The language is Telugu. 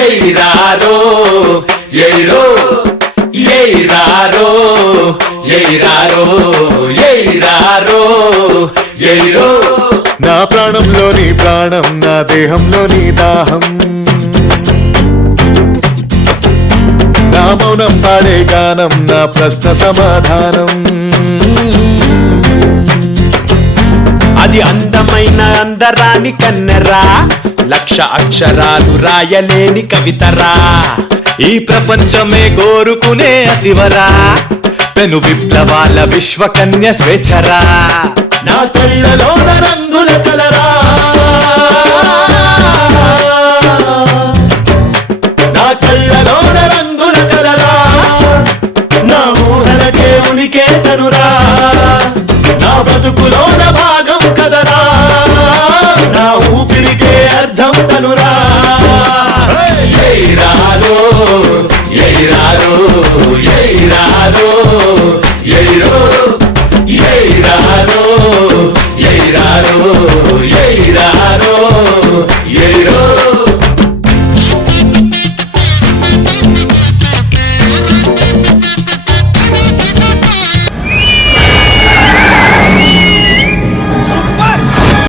ఎయిరారో ఎయిరో ఎయిరారో ఎయిరారో ఎయిరారో ఎయిరో నా ప్రాణంలోని ప్రాణం నా దేహంలోని దాహం నా మౌనం పాడే గానం నా ప్రశ్న సమాధానం అది అందమైన అందరాని కన్నెరా లక్ష అక్షరాలు రాయలేని కవితరా ఈ ప్రపంచమే కోరుకునే అతివరా పెను విప్లవాల విశ్వకన్య స్వేచ్ఛరా నా కళ్ళలోన రంగుల కలరా నా కళ్ళలోన రంగుల కలరా నా ఊహలకే ఉనికే తనురా నా బతుకులోన భాగం కదరా నా ఊపిరికే అర్థం తనురా ఎయిరారో ఎయిరారో ఎయిరారో ఎయిరో ఎయిరారో ఎయిరారో ఎయిరారో